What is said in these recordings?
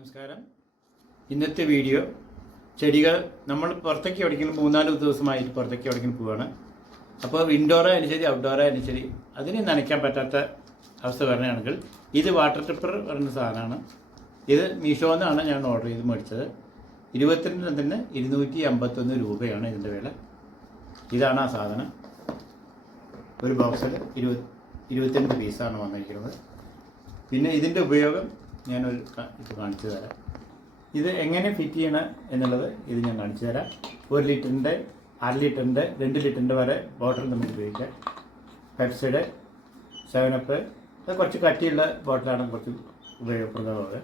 നമസ്കാരം. ഇന്നത്തെ വീഡിയോ ചെടികൾ നമ്മൾ പുറത്തേക്ക് എവിടെയെങ്കിലും 3-4 ദിവസമായിട്ട് പുറത്തേക്ക് എവിടെയെങ്കിലും പോവുകയാണ്. അപ്പോൾ ഇൻഡോർ ആയാലും ശരി ഔട്ട്ഡോർ ആയാലും ശരി അതിന് നനയ്ക്കാൻ പറ്റാത്ത അവസ്ഥ വരണയാണെങ്കിൽ ഇത് വാട്ടർ ട്രിപ്പർ പറയുന്ന സാധനമാണ്. ഇത് മീഷോന്നാണ് ഞാൻ ഓർഡർ ചെയ്ത് മേടിച്ചത്. 22 251 രൂപയാണ് ഇതിൻ്റെ വില. ഇതാണ് ആ സാധനം. ഒരു ബോക്സിൽ 22 പീസാണ് വന്നിരിക്കുന്നത്. പിന്നെ ഇതിൻ്റെ ഉപയോഗം ഞാനൊരു ഇത് കാണിച്ചു തരാം. ഇത് എങ്ങനെ ഫിറ്റ് ചെയ്യണം എന്നുള്ളത് ഇത് ഞാൻ കാണിച്ചു തരാം. 1 ലിറ്ററിൻ്റെ 1/2 ലിറ്ററിൻ്റെ 2 ലിറ്ററിൻ്റെ വരെ ബോട്ടിൽ നമുക്ക് ഉപയോഗിക്കാം. പെപ്സിയുടെ 7up അത് കുറച്ച് കട്ടിയുള്ള ബോട്ടിലാണ് കുറച്ച് ഉപയോഗപ്രദമാവുക.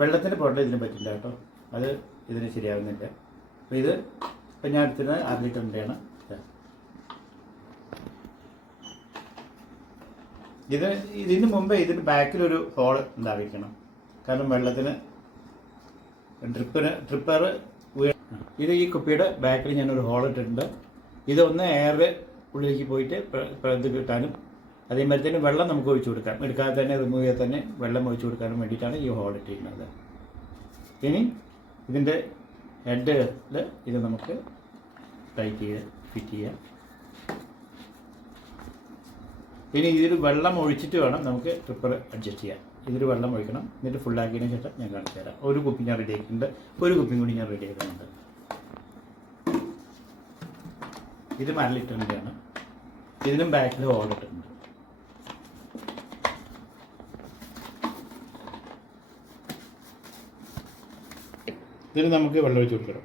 വെള്ളത്തിൻ്റെ ബോട്ടിൽ ഇതിന് പറ്റില്ല കേട്ടോ, അത് ഇതിന് ശരിയാകുന്നില്ല. അപ്പോൾ ഇത് ഇപ്പം ഞാൻ എടുത്തിരുന്നത് 1/2 ലിറ്ററിൻ്റെയാണ്. ഇതിന് മുമ്പ് ഇതിന് ബാക്കിലൊരു ഹോൾ ഉണ്ടായിരിക്കണം, കാരണം വെള്ളത്തിന് ട്രിപ്പർ ഇത് ഈ കുപ്പിയുടെ ബാക്കിൽ ഞാനൊരു ഹോൾ ഇട്ടിട്ടുണ്ട്. ഇതൊന്ന് എയർ ഉള്ളിലേക്ക് പോയിട്ട് ഇത് കിട്ടാനും അതേമാതിരി തന്നെ വെള്ളം നമുക്ക് ഒഴിച്ചു കൊടുക്കാം, എടുക്കാതെ തന്നെ റിമൂവ് ചെയ്താൽ തന്നെ വെള്ളം ഒഴിച്ചു കൊടുക്കാനും വേണ്ടിയിട്ടാണ് ഈ ഹോൾ ഇട്ടിരിക്കുന്നത്. ഇനി ഇതിൻ്റെ ഹെഡിൽ ഇത് നമുക്ക് ടൈറ്റ് ചെയ്ത് ഫിറ്റ് ചെയ്യാം. ഇനി ഇതിൽ വെള്ളം ഒഴിച്ചിട്ട് വേണം നമുക്ക് ട്രിപ്പർ അഡ്ജസ്റ്റ് ചെയ്യാൻ. ഇതിൽ വെള്ളം ഒഴിക്കണം, എന്നിട്ട് ഫുള്ളാക്കിയതിന് ശേഷം ഞാൻ കാണിച്ചു തരാം. ഒരു കുപ്പി ഞാൻ റെഡി ആക്കിയിട്ടുണ്ട്, ഒരു കുപ്പിയും കൂടി ഞാൻ റെഡി ആക്കുന്നുണ്ട്. ഇത് 1/2 ലിറ്ററിൻ്റെയാണ്. ഇതിനും ബാക്കിൽ ഹോൾ ഇട്ടിട്ടുണ്ട്. ഇതിന് നമുക്ക് വെള്ളം ഒഴിച്ച് കൊടുക്കണം.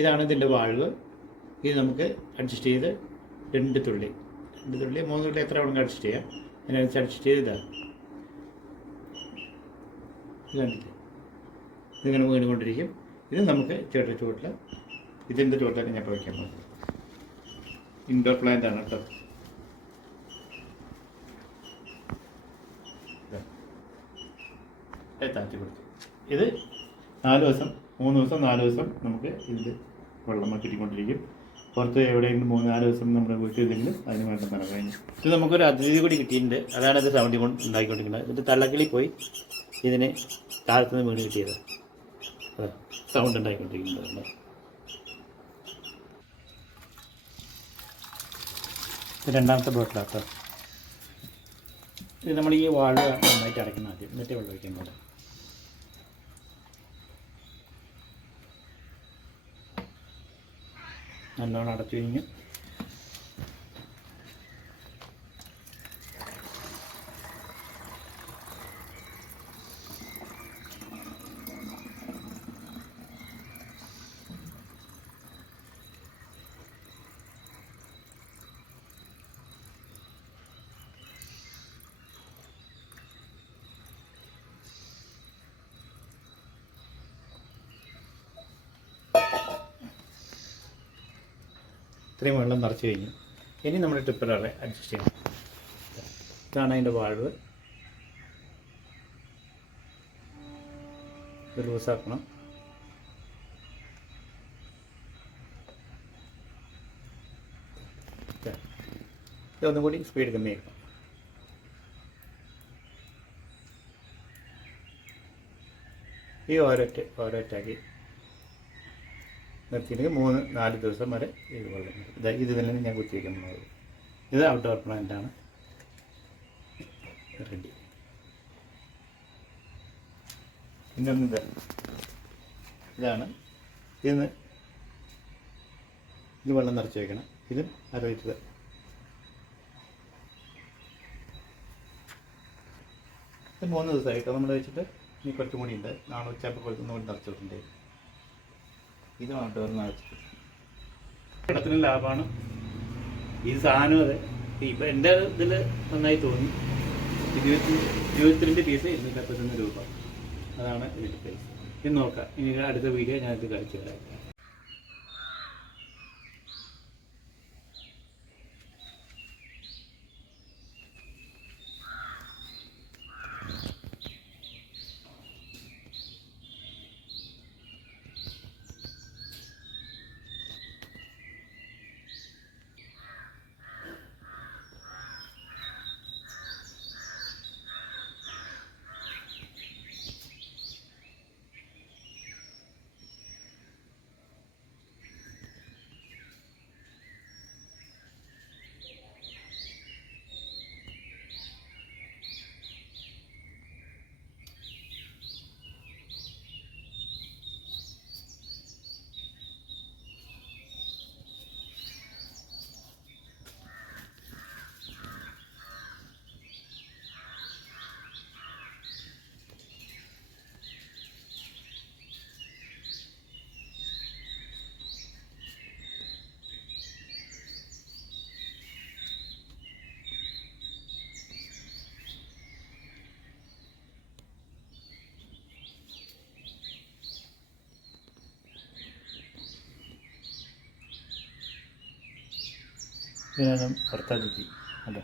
ഇതാണ് ഇതിൻ്റെ വാൾവ്. ഇത് നമുക്ക് അഡ്ജസ്റ്റ് ചെയ്ത് 2 തുള്ളി 3 തുള്ളി എത്ര വേണമെങ്കിൽ അഡ്ജസ്റ്റ് ചെയ്യാം. അതിനനുസരിച്ച് അഡ്ജസ്റ്റ് ചെയ്ത് ഇതാണ് ഇത് കണ്ടില്ലേ, ഇതിങ്ങനെ വീണുകൊണ്ടിരിക്കും. ഇത് നമുക്ക് ചെറിയ ചുവട്ടിൽ ഇതിൻ്റെ ചുവട്ടിലൊക്കെ ഞാൻ വയ്ക്കാൻ പോകുന്നത്. ഇൻഡോർ പ്ലാന്റ് ആണ് കേട്ടോ. താഴ്ത്തി കൊടുത്തു. ഇത് 4 ദിവസം 3 ദിവസം 4 ദിവസം നമുക്ക് ഇതിൽ വെള്ളം കിട്ടിക്കൊണ്ടിരിക്കും. പുറത്ത് എവിടെയെങ്കിലും 3-4 ദിവസം നമ്മുടെ വീട്ടിലെങ്കിലും അതിന് വേണ്ട മഴ കഴിഞ്ഞു. ഇത് നമുക്കൊരു അതിഥി കൂടി കിട്ടിയിട്ടുണ്ട്. അതാണ് ഇത് സൗണ്ട് ഉണ്ടാക്കിക്കൊണ്ടിരിക്കുന്നത്. ഇതിൻ്റെ തള്ളക്കിളി പോയി ഇതിന് താഴത്തുനിന്ന് വീണ് കിട്ടിയത് സൗണ്ട് ഉണ്ടാക്കിക്കൊണ്ടിരിക്കുന്നത്. രണ്ടാമത്തെ ബോട്ടിലാട്ടോ. ഇത് നമ്മൾ ഈ വാൾവ് നന്നായിട്ട് അടയ്ക്കണം ആദ്യം, എന്നിട്ട് വെള്ളം ഒഴിക്കാൻ പാടില്ല. നല്ലോണം അടച്ചു കഴിഞ്ഞ് ഇത്രയും വെള്ളം നിറച്ച് കഴിഞ്ഞു. ഇനി നമ്മൾ ട്രിപ്പർ അഡ്ജസ്റ്റ് ചെയ്യണം. ഇതാണ് അതിൻ്റെ വാൾവ്. ഇത് ലൂസാക്കണം. ഇതൊന്നും കൂടി സ്പീഡ് കമ്മിയാക്കണം. ഈ ഓരോറ്റാക്കി നിർത്തിയില്ലെങ്കിൽ 3-4 ദിവസം വരെ ഇത് വെള്ളം ഇത് തന്നെ ഞാൻ കുത്തിവയ്ക്കുന്നത്. ഇത് ഔട്ട്ഡോർ പ്ലാന്റാണ്. റെഡി. പിന്നെ ഇതാണ്. ഇത് വെള്ളം നിറച്ച് വയ്ക്കണം. ഇത് 1/2 ലിറ്റർ. ഇത് 3 ദിവസമായിട്ടോ നമ്മൾ വെച്ചിട്ട്. ഇനി കുറച്ചും കൂടി ഉണ്ട്. നാളെ ഉച്ചയാകുമ്പോൾ കൊടുക്കുന്ന കൂടി നിറച്ച് വെക്കണ്ടേ. ഇത് ഔട്ട്ഡോർ നിറച്ചിട്ട് വെള്ളത്തിന് ലാഭമാണ്. ഈ സാധനം അതെ ഇപ്പം എൻ്റെ ഇതിൽ നന്നായി തോന്നി. 22 പീസ് 241 രൂപ. അതാണ് ഇതിൻ്റെ പ്രൈസ്. ഇത് നോക്കാം. ഇനി അടുത്ത വീഡിയോ ഞാനിത് കാണിച്ചു തരാം. ഇതിനാണ് ഭർത്താവ് അല്ലേ.